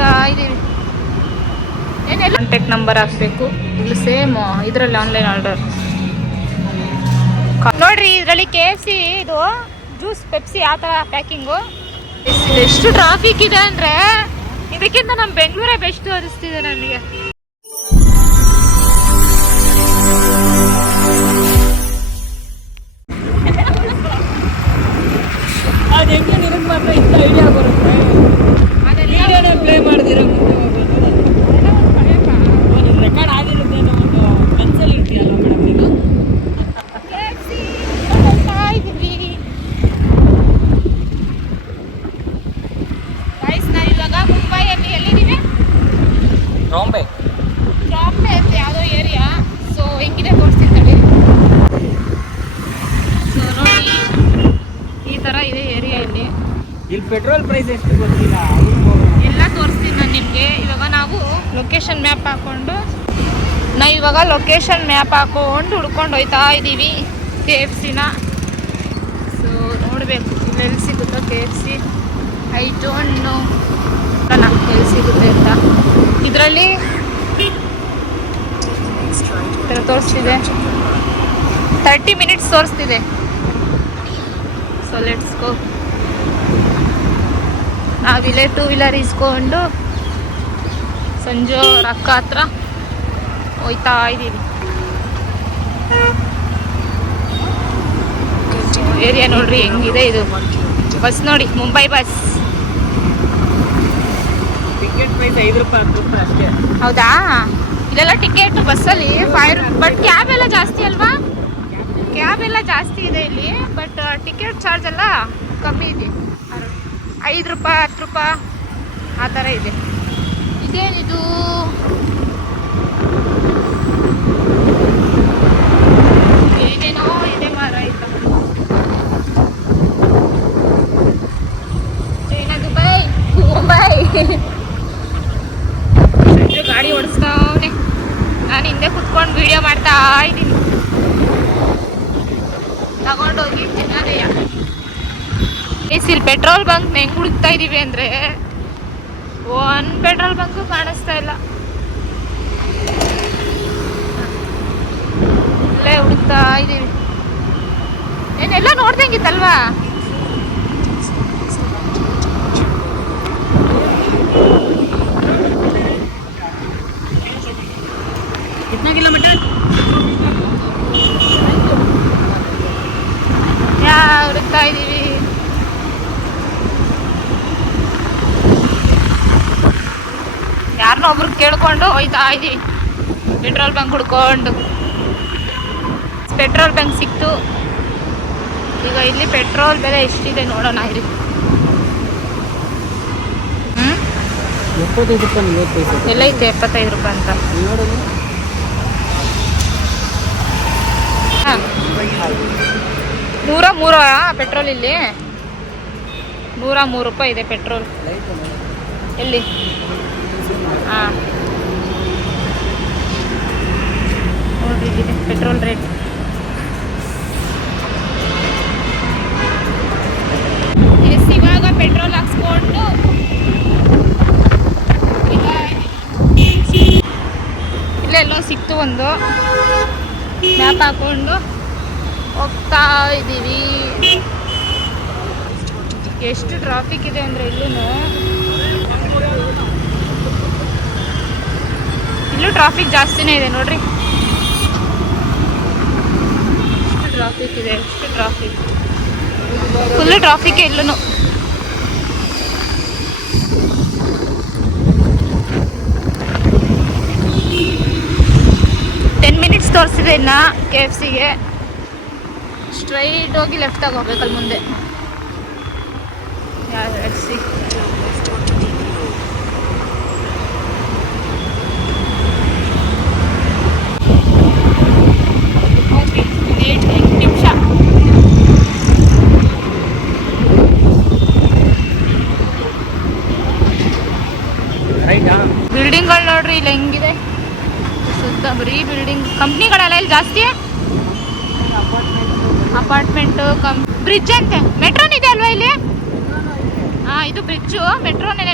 ಹುಡುಕ್ತಾ ಇದೀವಿ. ಏನೆಲ್ಲ ಕಾಂಟ್ಯಾಕ್ಟ್ ನಂಬರ್ ಹಾಕ್ಬೇಕು. ಇಲ್ಲಿ ಸೇಮ್ ಇದರಲ್ಲಿ ಆನ್ಲೈನ್ ಆರ್ಡರ್ ನೋಡ್ರಿ. ಇದರಲ್ಲಿ KFC ಇದು ಜ್ಯೂಸ್ ಪೆಪ್ಸಿ ಆ ಥರ ಪ್ಯಾಕಿಂಗು. ಎಷ್ಟು ಟ್ರಾಫಿಕ್ ಇದೆ ಅಂದರೆ ಇದಕ್ಕಿಂತ ನಮ್ಮ ಬೆಂಗಳೂರೇ ಬೆಸ್ಟ್ ಅನಿಸ್ತಿದೆ ನನಗೆ. ಅದು ಹೆಂಗೆ ನಿನಗೆ ಮಾತ್ರ ಇಂಥ ಐಡಿಯಾ ಬರುತ್ತೆ. ಅದೆಲ್ಲ ಪ್ಲೇ ಮಾಡಿದಿರೋ ಒಂದು ರೆಕಾರ್ಡ್ ಆಗಿರುತ್ತೆ ಅನ್ನೋ ಒಂದು ಮನಸ್ಸಲ್ಲಿ ಇರ್ತೀಯಲ್ಲ ಮೇಡಮ್ ನೀನು. ನಾವಿವಾಗ ಮುಂಬೈಯಲ್ಲಿ ಎಲ್ಲಿದ್ದೀವಿ? ಬಾಂಬೆ ಅಂತ ಯಾವುದೋ ಏರಿಯಾ. ಸೊ ಹೆಂಗಿದೆ ತೋರಿಸ್ತಿದ್ದಾಳೆ. ಸೊ ನೋಡಿ ಈ ಥರ ಇದೆ ಏರಿಯಾ. ಇಲ್ಲಿ ಪೆಟ್ರೋಲ್ ಪ್ರೈಸ್ ಎಷ್ಟು ಗೊತ್ತಿಲ್ಲ, ಎಲ್ಲ ತೋರಿಸ್ತೀನಿ ನಾನು ನಿಮಗೆ. ಇವಾಗ ನಾವು ಲೊಕೇಶನ್ ಮ್ಯಾಪ್ ಹಾಕ್ಕೊಂಡು ಹುಡ್ಕೊಂಡು ಹೋಗ್ತಾ ಇದ್ದೀವಿ KFCನ. ಸೊ ನೋಡಬೇಕು ಇಲ್ಲೆಲ್ಲಿ ಸಿಗುತ್ತೋ KFC. ಐ ಡೋಂಟ್ ನೋ ಎಲ್ಲಿ ಸಿಗುತ್ತೆ ಅಂತ. ಇದರಲ್ಲಿ ತೋರಿಸ್ತಿದೆ 30 ಮಿನಿಟ್ಸ್ ತೋರಿಸ್ತಿದೆ. So let's go. ನಾವಿಲ್ಲೇ 2 ವೀಲರ್ ಇಸ್ಕೊಂಡು ಸಂಜೆ ಅಕ್ಕ ಹತ್ರ ಹೋಯ್ತಾ ಇದ್ದೀವಿ. ಏರಿಯಾ ನೋಡ್ರಿ ಹೆಂಗಿದೆ. ಇದು ಬಸ್ ನೋಡಿ, ಮುಂಬೈ ಬಸ್. ಟಿಕೆಟ್ ಪ್ರೈಸ್ 5 ರೂಪಾಯಿ ಅಷ್ಟೇ. ಹೌದಾ? ಇಲ್ಲೆಲ್ಲ ಟಿಕೆಟ್ ಬಸ್ಸಲ್ಲಿ 5 ರೂಪಾಯಿ. ಬಟ್ ಕ್ಯಾಬ್ ಎಲ್ಲ ಜಾಸ್ತಿ ಅಲ್ವಾ? ಕ್ಯಾಬ್ ಎಲ್ಲ ಜಾಸ್ತಿ ಇದೆ ಇಲ್ಲಿ. ಬಟ್ ಟಿಕೆಟ್ ಚಾರ್ಜ್ ಎಲ್ಲ ಕಮ್ಮಿ ಇದೆ. 5 ರೂಪಾಯಿ 10 ರೂಪಾಯಿ ಆ ಥರ ಇದೆ. ಇದೇನಿದು? ಏನೇನೋ ಇದೆ ಮಾರ. ಆಯ್ತಾ ಚೈನಾ, ದುಬೈ, ಮುಂಬೈ. ಗಾಡಿ ಓಡಿಸ್ತಾವನೆ. ನಾನು ಹಿಂದೆ ಕುತ್ಕೊಂಡು ವಿಡಿಯೋ ಮಾಡ್ತಾ ಇದ್ದೀನಿ. ತಗೊಂಡೋಗಿ ಚಿನ್ನದಯ್ಯ. ಇಲ್ಲಿ ಪೆಟ್ರೋಲ್ ಬಂಕ್ ಹೆಂಗೆ ಹುಡುಕ್ತಾ ಇದೀವಿ ಅಂದರೆ ಒಂದು ಪೆಟ್ರೋಲ್ ಬಂಕು ಕಾಣಿಸ್ತಾ ಇಲ್ಲ. ಇಲ್ಲೇ ಹುಡುಕ್ತಾ ಇದೀವಿ. ಏನೆಲ್ಲ ನೋಡ್ದಂಗಿತ್ತಲ್ವಾ? कितना किलोमीटर? ಹುಡುಕ್ತಾ ಇದೀವಿ. ಯಾರನ್ನೋ ಒಬ್ರು ಕೇಳ್ಕೊಂಡು ಹೋಯ್ತಾ ಇದೀವಿ ಪೆಟ್ರೋಲ್ ಬಂಕ್ ಹುಡ್ಕೊಂಡು. ಪೆಟ್ರೋಲ್ ಬಂಕ್ ಸಿಕ್ತು. ಈಗ ಇಲ್ಲಿ ಪೆಟ್ರೋಲ್ ಬೆಲೆ ಎಷ್ಟಿದೆ ನೋಡೋಣ ಇರಿ. 75 ರೂಪಾಯಿ 50 ಪೈಸೆ ಎಲ್ಲ ಐತೆ 75 ರೂಪಾಯಿ ಅಂತ. ನೋಡೋದು. ಹಾಂ 103 ಪೆಟ್ರೋಲ್. ಇಲ್ಲಿ 103 ರೂಪಾಯಿ ಇದೆ ಪೆಟ್ರೋಲ್. ಎಲ್ಲಿ? ಹಾಂ ನೋಡ್ರಿ ಇದೆ ಪೆಟ್ರೋಲ್ ರೇಟ್. ಇವಾಗ ಪೆಟ್ರೋಲ್ ಹಾಕ್ಸ್ಕೊಂಡು ಇಲ್ಲೆಲ್ಲೋ ಸಿಕ್ತು. ಒಂದು ಮ್ಯಾಪ್ ಹಾಕೊಂಡು ಹೋಗ್ತಾ ಇದ್ದೀವಿ. ಎಷ್ಟು ಟ್ರಾಫಿಕ್ ಇದೆ ಅಂದರೆ ಇಲ್ಲೂ ಟ್ರಾಫಿಕ್ ಜಾಸ್ತಿನೇ ಇದೆ ನೋಡ್ರಿ. ಎಷ್ಟು ಟ್ರಾಫಿಕ್ ಇದೆ, ಎಷ್ಟು ಟ್ರಾಫಿಕ್. ಫುಲ್ಲು ಟ್ರಾಫಿಕ್ ಇಲ್ಲೂ. ತೋರಿಸಿದೆ ಇನ್ನು KFCಗೆ. ಸ್ಟ್ರೈಟ್ ಹೋಗಿ ಲೆಫ್ಟ್ ಹೋಗ್ಬೇಕಲ್ಲಿ ಮುಂದೆ. KFC ಓಕೆ 8 ನಿಮಿಷ. ಬಿಲ್ಡಿಂಗ್ಗಳು ನೋಡ್ರಿ ಇಲ್ಲಿ ಹೆಂಗಿದೆ. ಸುತ್ತ ಬರೀ ಬಿಲ್ಡಿಂಗ್, ಕಂಪ್ನಿಗಳೆಲ್ಲ ಇಲ್ಲಿ ಜಾಸ್ತಿ. ಅಪಾರ್ಟ್ಮೆಂಟು ಬ್ರಿಡ್ಜ್ ಅಂತೆ. ಮೆಟ್ರೋನ್ ಇದೆ ಅಲ್ವಾ ಇಲ್ಲಿ? ಹಾಂ ಇದು ಬ್ರಿಡ್ಜು ಮೆಟ್ರೋನೇ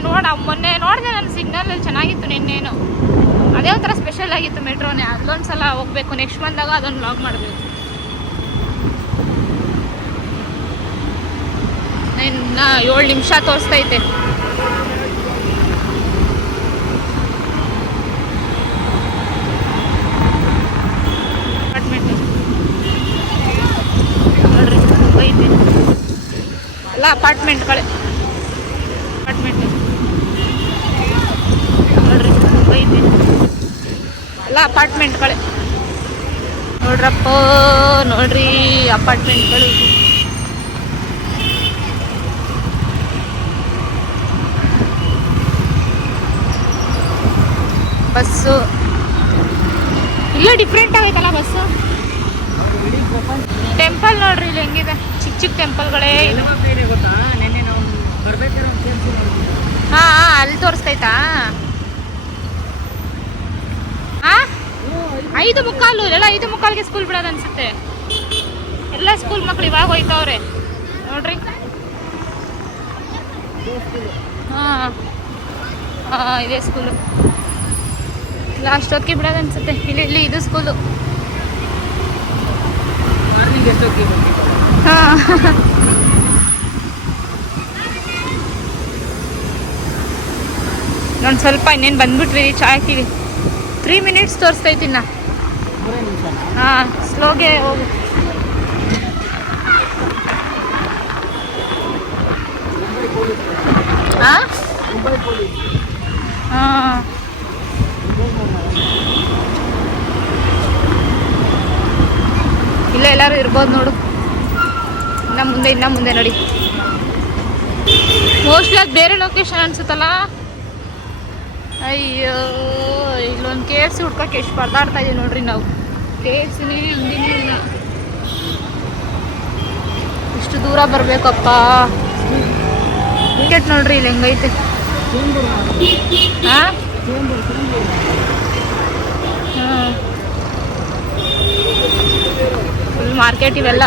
ಮೊನ್ನೆ ನೋಡಿದೆ ನಾನು ಸಿಗ್ನಲ್ ಚೆನ್ನಾಗಿತ್ತು ನಿನ್ನೇನು. ಅದೇ ಒಂಥರ ಸ್ಪೆಷಲ್ ಆಗಿತ್ತು ಮೆಟ್ರೋನೇ. ಅಲ್ಲೊಂದ್ಸಲ ಹೋಗ್ಬೇಕು, ನೆಕ್ಸ್ಟ್ ಬಂದಾಗ ಅದೊಂದು ವ್ಲಾಗ್ ಮಾಡಬೇಕು. ಇನ್ನು 7 ನಿಮಿಷ ತೋರಿಸ್ತೈತೆ. ಅಪಾರ್ಟ್ಮೆಂಟ್ ನೋಡ್ರಿ ಐತೆ ಎಲ್ಲ ಅಪಾರ್ಟ್ಮೆಂಟ್ಗಳೇ. ಅಪಾರ್ಟ್ಮೆಂಟ್ ನೋಡ್ರಿ ಐತೆ ಎಲ್ಲ ಅಪಾರ್ಟ್ಮೆಂಟ್ಗಳೇ. ನೋಡ್ರಪ್ಪ ನೋಡ್ರಿ ಅಪಾರ್ಟ್ಮೆಂಟ್ಗಳು. ಬಸ್ಸು ಇಲ್ಲ ಡಿಫ್ರೆಂಟ್ ಆಗೈತಲ್ಲ ಬಸ್ಸು. ಟೆಂಪಲ್ ನೋಡ್ರಿ ಇಲ್ಲಿ ಹೆಂಗಿದೆ, ಚಿಕ್ಕ ಚಿಕ್ಕ ಟೆಂಪಲ್ಗಳೇ ಇದು. ಹಾ ಅಲ್ಲಿ ತೋರಿಸ್ತೈತಾ? 5:15 ಎಲ್ಲ 5:15ಗೆ ಸ್ಕೂಲ್ ಬಿಡೋದು ಅನ್ಸುತ್ತೆ. ಎಲ್ಲ ಸ್ಕೂಲ್ ಮಕ್ಳು ಇವಾಗ ಹೋಯ್ತವ್ರೆ ನೋಡ್ರಿ. ಹಾ ಇದೇ ಸ್ಕೂಲು. ಲಾಸ್ಟ್ ಹೊತ್ತಿಗೆ ಬಿಡೋದು ಅನ್ಸುತ್ತೆ. ಇಲ್ಲಿ ಇದು ಸ್ಕೂಲು. ಹಾಂ ಒಂದು ಸ್ವಲ್ಪ ಇನ್ನೇನು ಬಂದ್ಬಿಟ್ವಿ, ರೀಚ್ ಆಗ್ತೀವಿ. 3 ಮಿನಿಟ್ಸ್ ತೋರಿಸ್ತೈತಿ ಇನ್ನ. ಹಾಂ ಸ್ಲೋಗೆ ಹೋಗು. ಹಾಂ ಹಾಂ ಇಲ್ಲ ಎಲ್ಲರೂ ಇರ್ಬೋದು ನೋಡು. ಇನ್ನ ಮುಂದೆ ನೋಡಿ. ಮೋಸ್ಟ್ಲಿ ಅದು ಬೇರೆ ಲೊಕೇಶನ್ ಅನ್ಸುತ್ತಲ್ಲ. ಅಯ್ಯೋ ಇಲ್ಲೊಂದು KFC ಹುಡ್ಕೋಕೆ ಎಷ್ಟು ಪರದಾಡ್ತಾ ಇದೀವಿ ನೋಡ್ರಿ ನಾವು. KFCನೇ ಹಿಂದಿನೇ ಇಲ್ಲ. ಇಷ್ಟು ದೂರ ಬರಬೇಕಪ್ಪ. ಟಿಕೆಟ್ ನೋಡ್ರಿ ಇಲ್ಲಿ ಹೆಂಗೈತೆ. ಹಾಂ ಹಾಂ ಫುಲ್ ಮಾರ್ಕೆಟ್ ಇವೆಲ್ಲ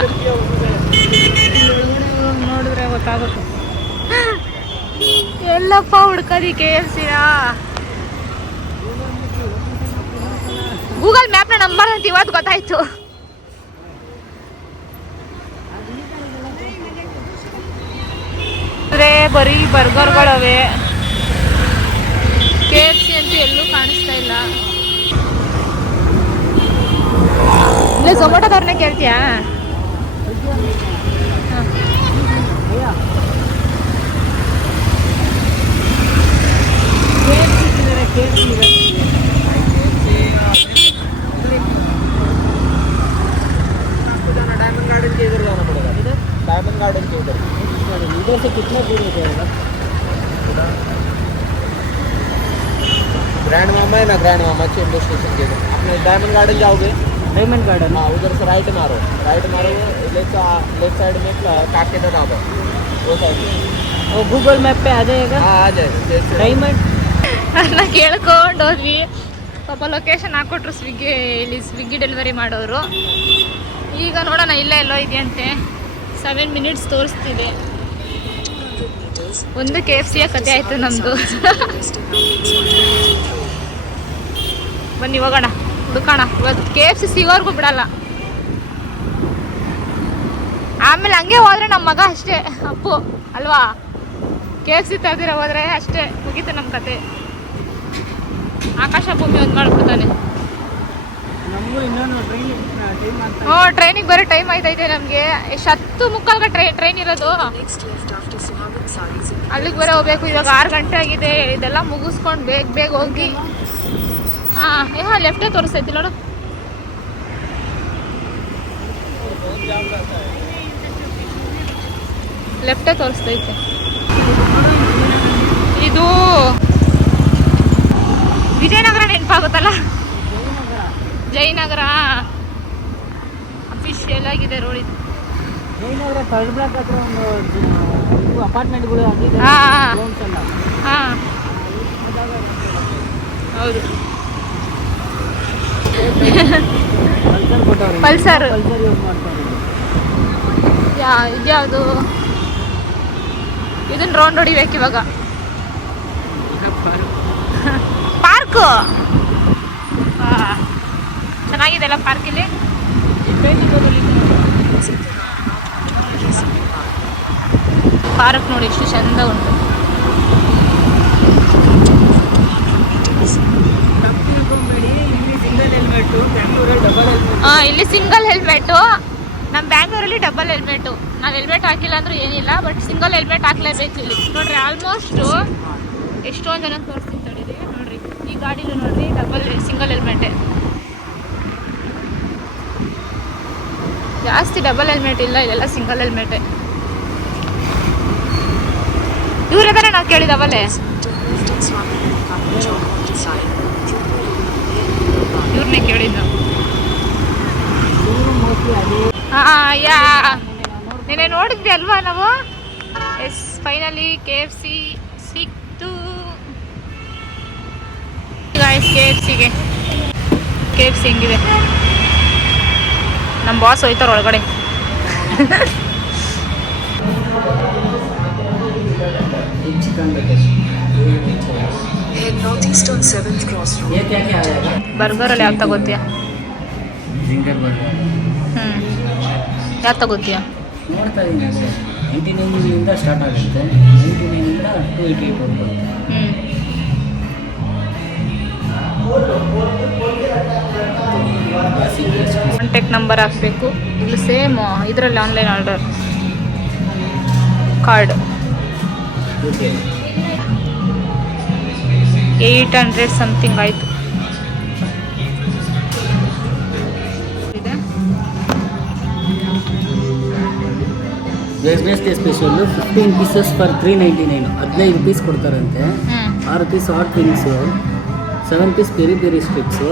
ನೋಡಿದ್ರೆ ಗೊತ್ತಾಗುತ್ತೆ. ಎಲ್ಲಪ್ಪ ಹುಡ್ಕದಿ KFCನ? ಗೂಗಲ್ ಮ್ಯಾಪ್ನ ನಂಬರ್ ಅಂತ ಇವತ್ತು ಗೊತ್ತಾಯ್ತು. ಅಂದರೆ ಬರೀ ಬರ್ಗರ್ಗಳವೆ. KFC ಅಂತೂ ಎಲ್ಲೂ ಕಾಣಿಸ್ತಾ ಇಲ್ಲ. ಇಲ್ಲ ಝೊಮ್ಯಾಟೋದವ್ರನ್ನೇ ಕೇಳ್ತೀಯಾ? डायमंड गार्डन के उधर से कितना दूर हो जाएगा? ग्रैंड मामा है ना, ग्रैंड मामा चेंबूर स्टेशन के उधर. आपने डायमंड गार्डन जाओगे? डायमंड गार्डन हाँ, उधर से राइट मारो लेफ्ट साइड में काकेदा ढाबा वो साइड. वो गूगल मैप पे आ जाएगा. हाँ आ जाएगा. डायमंड ಅನ್ನ ಕೇಳ್ಕೊಂಡು ಹೋದ್ವಿ. ಪಾಪ ಲೊಕೇಶನ್ ಹಾಕ್ಕೊಟ್ರು ಸ್ವಿಗ್ಗಿ ಡೆಲಿವರಿ ಮಾಡೋರು. ಈಗ ನೋಡೋಣ ಇಲ್ಲೇ ಎಲ್ಲೋ ಇದೆಯಂತೆ. 7 ಮಿನಿಟ್ಸ್ ತೋರಿಸ್ತಿದೆ. ಒಂದು KFCಯ ಕತೆ ಆಯಿತು ನಮ್ಮದು. ಬನ್ನಿ ಹೋಗೋಣ, ಹುಡುಕೋಣ. ಇವತ್ತು KFC ಸಿಗೋರ್ಗೂ ಬಿಡಲ್ಲ. ಆಮೇಲೆ ಹಂಗೆ ಹೋದ್ರೆ ನಮ್ಮ ಮಗ ಅಷ್ಟೇ ಅಪ್ಪು ಅಲ್ವಾ. KFC ತೆಗೆದಿರೋ ಹೋದ್ರೆ ಅಷ್ಟೇ ಮುಗೀತು ನಮ್ಮ ಕತೆ. ಆಕಾಶ ಭೂಮಿ ಒಂದು ಮಾಡ್ಬಿಡ್ತಾನೆ. ಟ್ರೈನಿಗೆ ಬರೋ ಟೈಮ್ ಆಯ್ತೈತೆ ನಮಗೆ. ಎಷ್ಟು 10:45ಗೆ ಟ್ರೈನ್ ಇರೋದು. ಅಲ್ಲಿಗೆ ಬರೋ ಹೋಗ್ಬೇಕು. ಇವಾಗ 6 ಗಂಟೆ ಆಗಿದೆ. ಇದೆಲ್ಲ ಮುಗಿಸ್ಕೊಂಡು ಬೇಗ ಹೋಗಿ. ಹಾಂ ಲೆಫ್ಟೇ ತೋರಿಸ್ತೈತಿ ನೋಡು. ಲೆಫ್ಟೇ ತೋರಿಸ್ತೈತೆ. ಇದು ವಿಜಯನಗರ ನೆನಪಾಗುತ್ತಲ್ಲ. ಜಯನಗರ ಅಫಿಷಿಯಲ್ ಆಗಿದೆ ರೋಡ್ ಇದು. ಜಯನಗರ ಥರ್ಡ್ ಬ್ಲಾಕ್ ಹತ್ರ ಒಂದು ಅಪಾರ್ಟ್ಮೆಂಟ್ಗಳು ಆಗಿದೆ. ಹಾಂ ಹೌದು. ಪಲ್ಸರ್ ಯೂಸ್ ಮಾಡ್ತಾರೆ. ಇದ್ಯಾವುದು ಇದನ್ನ ರೌಂಡ್ ಹೊಡಿಬೇಕು ಇವಾಗ. ಪಾರ್ಕ್ ಚೆನ್ನಾಗಿದೆ ಅಲ್ಲ ಪಾರ್ಕ್ ಇಲ್ಲಿ. ಪಾರ್ಕ್ ನೋಡಿ ಎಷ್ಟು ಚಂದ ಉಂಟು. ಇಲ್ಲಿ ಸಿಂಗಲ್ ಹೆಲ್ಮೆಟ್. ನಮ್ಮ ಬ್ಯಾಂಗ್ಳೂರಲ್ಲಿ ಡಬಲ್ ಹೆಲ್ಮೆಟ್. ನಾವು ಹೆಲ್ಮೆಟ್ ಹಾಕಿಲ್ಲ ಅಂದ್ರೂ ಏನಿಲ್ಲ, ಬಟ್ ಸಿಂಗಲ್ ಹೆಲ್ಮೆಟ್ ಹಾಕ್ಲೇಬೇಕು ಇಲ್ಲಿ. ನೋಡ್ರಿ ಆಲ್ಮೋಸ್ಟ್ ಎಷ್ಟೊಂದು ಜನ ತೋರಿಸ್ತೀನಿ ತಡೀರಿ. ನೋಡ್ರಿ ಈ ಗಾಡಿಲೂ ನೋಡ್ರಿ ಡಬಲ್ ಸಿಂಗಲ್ ಹೆಲ್ಮೆಟೇ ಜಾಸ್ತಿ. ಡಬಲ್ ಹೆಲ್ಮೆಟ್ ಇಲ್ಲ, ಇದೆಲ್ಲ ಸಿಂಗಲ್ ಹೆಲ್ಮೆಟೇ. ಇವ್ರದಾರೆ ನಾವು ಕೇಳಿದವಲ್ಲೇ, ಇವ್ರನ್ನೇ ಕೇಳಿದ್ದು. ಯಾ ನೆನೆ ನೋಡಿದ್ವಿ ಅಲ್ವಾ ನಾವು. ಎಸ್ ಫೈನಲಿ KFC ಸಿಕ್ತು ಗಾಯ್ಸ್. KFC ಹೆಂಗಿದೆ? ನಮ್ಮ ಬಾಸ್ ಹೋಯ್ತಾರ ಒಳಗಡೆ. ಬರ್ಗರಲ್ಲಿ ಯಾವ್ದು ತಗೋತೀಯ? ಯಾವ್ದು ತಗೋತೀಯ? ನೋಡ್ತಾ ಇದ್ದೀನಿ 99 ಸ್ಟಾರ್ಟ್ ಆಗುತ್ತೆ. 99 288 ಕಾಂಟ್ಯಾಕ್ಟ್ ನಂಬರ್ ಹಾಕಬೇಕು. ಇಲ್ಲಿ ಸೇಮ್ ಇದರಲ್ಲಿ ಆನ್ಲೈನ್ ಆರ್ಡರ್ ಕಾರ್ಡ್ 800 ಸಮಥಿಂಗ್ ಆಯಿತು. Wednesday special 15 pieces for 399. 15 rupees ಕೊಡ್ತಾರಂತೆ. 6 piece hot wings, 7 piece peri peri strips,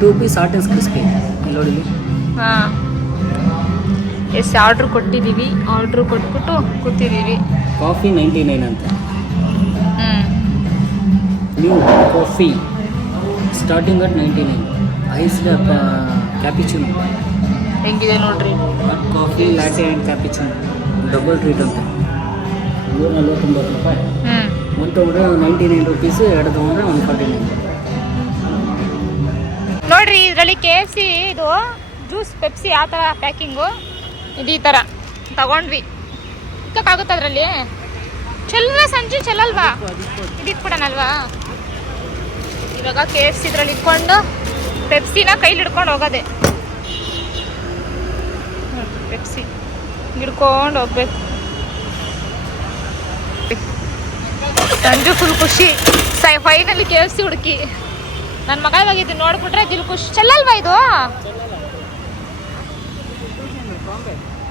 2 piece hot and crispy. ನೋಡಿ. ಹಾಂ ಎಸ್ ಆರ್ಡ್ರ್ ಕೊಟ್ಟಿದ್ದೀವಿ. ಆರ್ಡ್ರ್ ಕೊಟ್ಬಿಟ್ಟು ಕೂತಿದ್ದೀವಿ. ಕಾಫಿ 99 ಅಂತ. New coffee starting at 99. Iced cappuccino ಹೆಂಗಿದೆ ನೋಡ್ರಿ. Coffee latte and cappuccino double treat ಅಂತ. 149 ರೂಪಾಯಿ. ಒಂದು ತೊಗೊಂಡ್ರೆ 99 ರೂಪೀಸು, ಎರಡು ತೊಗೊಂಡ್ರೆ 149. ನೋಡ್ರಿ ಇದರಲ್ಲಿ KFC ಇದು ಜ್ಯೂಸ್ ಪೆಪ್ಸಿ ಆ ಥರ ಪ್ಯಾಕಿಂಗು ಇದು ಈ ಥರ ತಗೊಂಡ್ವಿ. ಇಕ್ಕಾಗುತ್ತೆ ಅದರಲ್ಲಿ. ಚೆಲ್ಲಲ್ವಾ ಸಂಜೆ? ಚೆಲ್ಲಲ್ವಾ? ಇದು ಇಟ್ಬಿಡೋಣಲ್ವಾ? ಇವಾಗ KFC ಇದ್ರಲ್ಲಿ ಇಟ್ಕೊಂಡು ಪೆಪ್ಸಿನ ಕೈಲಿ ಹಿಡ್ಕೊಂಡು ಹೋಗೋದೆ. ಪೆಪ್ಸಿ ಹಿಡ್ಕೊಂಡು ಹೋಗ್ಬೇಕು. ಸಂಜು ಫುಲ್ ಖುಷಿ. ಫೈನಲಿ KFC ಹುಡುಕಿ. ನನ್ನ ಮಗ ಇವಾಗ ಇದು ನೋಡ್ಬಿಟ್ರೆ ದಿಲ್ ಖುಷಿ. ಚೆಲ್ಲಲ್ವಾ ಇದು?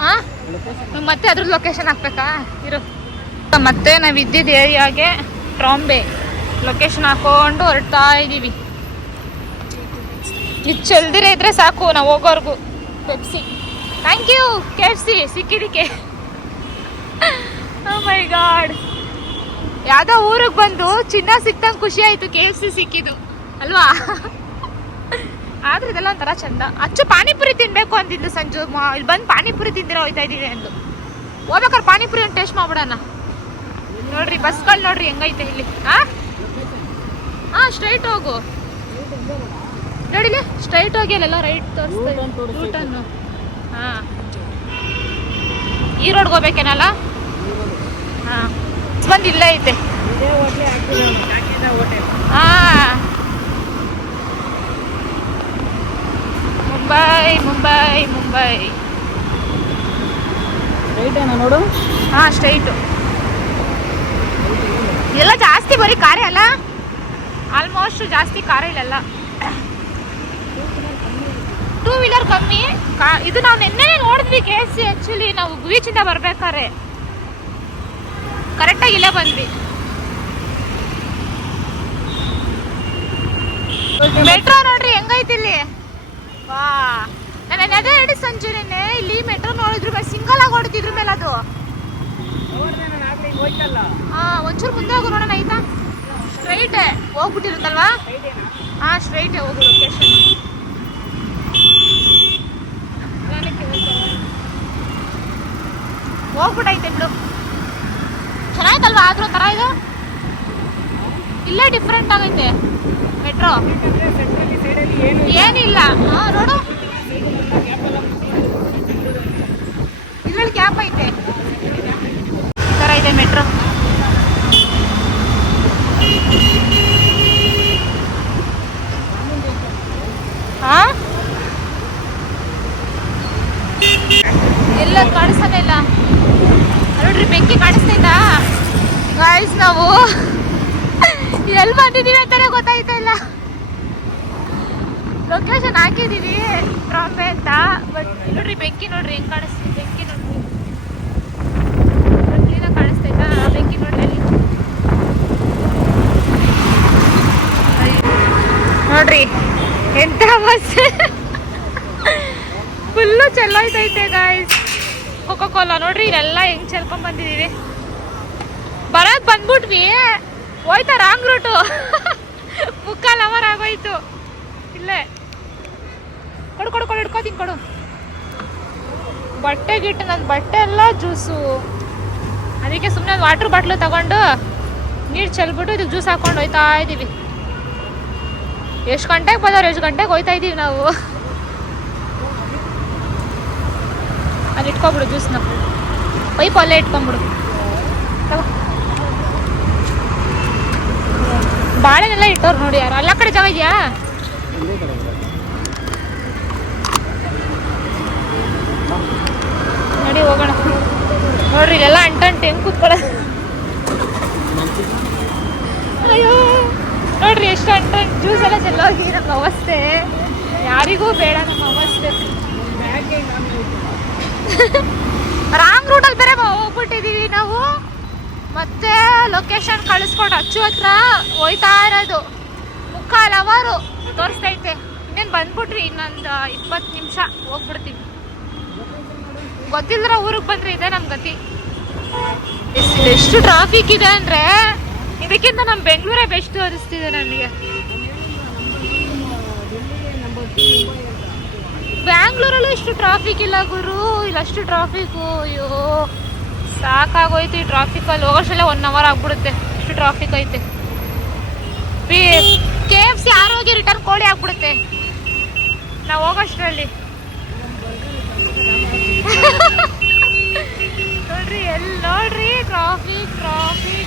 ಹಾಂ ಮತ್ತೆ ಅದ್ರ ಲೊಕೇಶನ್ ಹಾಕ್ಬೇಕಾ? ಇರು. ಮತ್ತೆ ನಾವು ಇದ್ದಿದ್ದ ಏರಿಯಾಗೆ ಟ್ರಾಂಬೆ ಲೊಕೇಶನ್ ಹಾಕೊಂಡು ಹೊರಡ್ತಾ ಇದ್ದೀವಿ. ಇದು ಚೆಲ್ದಿರೇ ಇದ್ರೆ ಸಾಕು ನಾವು ಹೋಗೋರ್ಗು. ಪೆಪ್ಸಿ ಥ್ಯಾಂಕ್ ಯು KFC ಸಿಕ್ಕಿದ್ದಕ್ಕೆ. ಓ ಮೈ ಗಾಡ್, ಯಾವುದೋ ಊರಿಗೆ ಬಂದು ಚಿನ್ನ ಸಿಕ್ತಂಗೆ ಖುಷಿ ಆಯಿತು. KFC ಸಿಕ್ಕಿದ್ದು ಅಲ್ವಾ? ಆದ್ರೆ ಇದೆಲ್ಲ ಒಂಥರ ಚಂದ. ಅಚ್ಚು ಪಾನಿಪುರಿ ತಿನ್ಬೇಕು ಅಂತಿದ್ಲು ಸಂಜು. ಇಲ್ಲಿ ಬಂದು ಪಾನಿಪುರಿ ತಿಂದಿರೋ ಹೋಯ್ತಾ ಇದ್ದೀವಿ ಅಂದು. ಹೋಗ್ಬೇಕಾದ್ರೆ ಪಾನಿಪುರಿ ಒಂದು ಟೇಸ್ಟ್ ಮಾಡ್ಬಿಡೋಣ. ನೋಡ್ರಿ ಬಸ್ಗಳು ನೋಡ್ರಿ ಹೆಂಗೈತೆ ಇಲ್ಲಿ. ಹಾಂ ಸ್ಟ್ರೈಟ್ ಹೋಗು. ನೋಡಿಲಿ ಸ್ಟ್ರೈಟ್ ಹೋಗಿ ಅಲ್ಲೆಲ್ಲ ರೈಟ್ ತೋರಿಸ್ತಾ ಯೂಟರ್ನು. ಹಾಂ ಈ ರೋಡ್ಗೆ ಹೋಗ್ಬೇಕೇನಲ್ಲ? ಹಾಂ ಬಂದು ಇಲ್ಲೇ ಐತೆ. ಹಾಂ ಮುಂಬೈ. ನೋಡು. ಹಾಂ ಸ್ಟ್ರೈಟು. ಇದೆಲ್ಲ ಜಾಸ್ತಿ ಬರೀ ಕಾರೇ ಅಲ್ಲ, ಆಲ್ಮೋಸ್ಟ್ ಜಾಸ್ತಿ ಕಾರೇ ಇಲ್ಲೆಲ್ಲ. 2 ವೀಲರ್ ಕಮ್ಮಿ. ಇದು ನಾವು ನಿನ್ನೆ ನೋಡಿದ್ವಿ KFC. ಆ್ಯಕ್ಚುಲಿ ನಾವು ಬೀಚಿಂದ ಬರ್ಬೇಕಾರೆ ಕರೆಕ್ಟಾಗಿ ಇಲ್ಲೇ ಬಂದ್ವಿ. ಮೆಟ್ರೋ ನೋಡ್ರಿ ಹೆಂಗೈತಿ ಇಲ್ಲಿ. ವಾ ನಾನು ಅದೇ ಹೇಳಿ ಸಂಜೆ ನಿನ್ನೆ ಇಲ್ಲಿ ಮೆಟ್ರೋ ನೋಡಿದ್ರು ಮೇಲೆ ಸಿಂಗಲ್ ಆಗಿ ಹೊಡ್ತಿದ್ರು ಮೇಲೆ ಅದು. ಒಂಚೂರು ಮುಂದೆ ಹೋಗು ನೋಡೋಣ ಆಯ್ತಾ? ಸ್ಟ್ರೈಟೇ ಹೋಗ್ಬಿಟ್ಟಿರುತ್ತಲ್ವಾ? ಹಾಂ ಸ್ಟ್ರೈಟೇ ಹೋಗು. ಲೊಕೇಶನ್ ಹೋಗ್ಬಿಟ್ಟೈತೆ ಬಿಡು. ಚೆನ್ನಾಯ್ತಲ್ವಾ ಆದ್ರೂ ತರ ಇದು ಇಲ್ಲೇ ಡಿಫ್ರೆಂಟ್ ಆಗೈತೆ ಮೆಟ್ರೋ ಏನಿಲ್ಲ ನೋಡು ಇದ್ರಲ್ಲಿ ಕ್ಯಾಪ್ ಐತೆ ಈ ತರ ಇದೆ ಮೆಟ್ರೋ ಹಾ ಎಲ್ಲ ಕಾಣಿಸ್ತಾನೆ ಇಲ್ಲ ನೋಡ್ರಿ ಬೆಂಕಿ ಕಾಣಿಸ್ತೈತಾ ಗಾಯ್ಸ್ ನಾವು ಎಲ್ಲಿ ಬಂದಿದೀವಿ ಅಂತಾನೆ ಗೊತ್ತಾಯ್ತಾ ಇಲ್ಲ ಲೊಕೇಶನ್ ಹಾಕಿದೀವಿ ಟ್ರಾಫೆ ಅಂತ ಬಟ್ ನೋಡ್ರಿ ಬೆಂಕಿ ನೋಡ್ರಿ ಹೆಂಗ್ ಕಾಣಿಸ್ತೀವಿ ಬೆಂಕಿ ನೋಡ್ರಿ ಕ್ಲೀನಾಗಿ ಕಾಣಿಸ್ತೈತಾ ಬೆಂಕಿ ನೋಡ್ರಿ ಅಲ್ಲಿ ನೋಡ್ರಿ ಎಂತ ಬಸ್ ಫುಲ್ಲು ಚೆಲ್ಲೋಯ್ತೈತೆ ಗಾಯ್ಸ್ ಕೋಕೋ ಕೋಲಾ ನೋಡ್ರಿ ಇಲ್ಲೆಲ್ಲ ಹೆಂಗ್ ಚೆಲ್ಕೊಂಡ್ ಬಂದಿದೀವಿ ಬರೋದ್ ಬಂದ್ಬಿಟ್ವಿ ಹೋಯ್ತಾ ರಾಂಗ್ ರೂಟು ಮುಕ್ಕಾಲ್ ಅವರ್ ಆಗೋಯ್ತು ಇಲ್ಲೇ ಕೊಡು ಕೊಡು ಕೊಡು ಹಿಡ್ಕೋತೀನಿ ಕೊಡು ಬಟ್ಟೆ ಗಿಟ್ಟು ನನ್ನ ಬಟ್ಟೆ ಎಲ್ಲ ಜ್ಯೂಸು ಅದಕ್ಕೆ ಸುಮ್ಮನೆ ವಾಟ್ರ್ ಬಾಟ್ಲು ತಗೊಂಡು ನೀರು ಚೆಲ್ಬಿಟ್ಟು ಇದಕ್ಕೆ ಜ್ಯೂಸ್ ಹಾಕೊಂಡು ಹೋಯ್ತಾ ಇದ್ದೀವಿ ಎಷ್ಟು ಗಂಟೆಗೆ ಬಂದವ್ರು ಎಷ್ಟು ಗಂಟೆಗೆ ಹೋಯ್ತಾ ಇದ್ದೀವಿ ನಾವು ಅಲ್ಲಿ ಇಟ್ಕೊಬಿಡು ಜ್ಯೂಸ್ನ ಪೈಪ್ ಅಲ್ಲೇ ಇಟ್ಕೊಂಬಿಡು ಬಾಳೆನೆಲ್ಲ ಇಟ್ಟವ್ರು ನೋಡಿ ಯಾರು ಎಲ್ಲ ಕಡೆ ಜಾಗ ಇದೆಯಾ ನೋಡಿ ಹೋಗೋಣ ನೋಡ್ರಿ ಇಲ್ಲೆಲ್ಲ ಅಂಟಂಟು ಹೆಂಗ್ ಕೂತ್ಕೊಳ ಅಯ್ಯೋ ನೋಡ್ರಿ ಎಷ್ಟು ಅಂಟಂಟು ಜ್ಯೂಸ್ ಎಲ್ಲ ಚೆಲ್ಲೋಗಿ ನಮ್ಮ ಅವಸ್ಥೆ ಯಾರಿಗೂ ಬೇಡ ನಮ್ಮ ಅವಸ್ಥೆ ರಾಂಗ್ ರೂಟಲ್ಲಿ ಬೇರೆ ಹೋಗ್ಬಿಟ್ಟಿದೀವಿ ನಾವು ಮತ್ತೆ ಲೊಕೇಶನ್ ಕಳಿಸ್ಕೊಂಡು ಅಚ್ಚು ಹತ್ರ ಹೋಯ್ತಾ ಇರೋದು ಮುಕ್ಕಾಲು ಅವರು ತೋರಿಸ್ತೈತೆ ಇನ್ನೇನು ಬಂದ್ಬಿಟ್ರಿ ಇನ್ನೊಂದು 20 ನಿಮಿಷ ಹೋಗ್ಬಿಡ್ತೀವಿ ಗೊತ್ತಿಲ್ಲರ ಊರಿಗೆ ಬಂದ್ರೆ ಇದೆ ನಮ್ಮ ಗತಿ ಎಷ್ಟು ಟ್ರಾಫಿಕ್ ಇದೆ ಅಂದರೆ ಇದಕ್ಕಿಂತ ನಮ್ಮ ಬೆಂಗಳೂರೇ ಬೆಸ್ಟ್ ಅನಿಸ್ತಿದೆ ನನಗೆ ಬ್ಯಾಂಗ್ಳೂರಲ್ಲೂ ಇಷ್ಟು ಟ್ರಾಫಿಕ್ ಇಲ್ಲ ಗುರು ಇಲ್ಲಷ್ಟು ಟ್ರಾಫಿಕ್ಕು ಅಯ್ಯೋ ಸಾಕಾಗೋಯ್ತು ಈ ಟ್ರಾಫಿಕಲ್ಲಿ ಹೋಗೋಷ್ಟಲ್ಲೇ 1 ಅವರ್ ಆಗ್ಬಿಡುತ್ತೆ ಇಷ್ಟು ಟ್ರಾಫಿಕ್ ಐತೆ KFC ಆರೋಗ್ಯ ರಿಟರ್ನ್ ಕೋಳಿ ಆಗ್ಬಿಡುತ್ತೆ ನಾವು ಹೋಗೋಷ್ಟರಲ್ಲಿ ನೋಡ್ರಿ ಎಲ್ಲಿ ನೋಡ್ರಿ ಟ್ರಾಫಿಕ್ ಟ್ರಾಫಿಕ್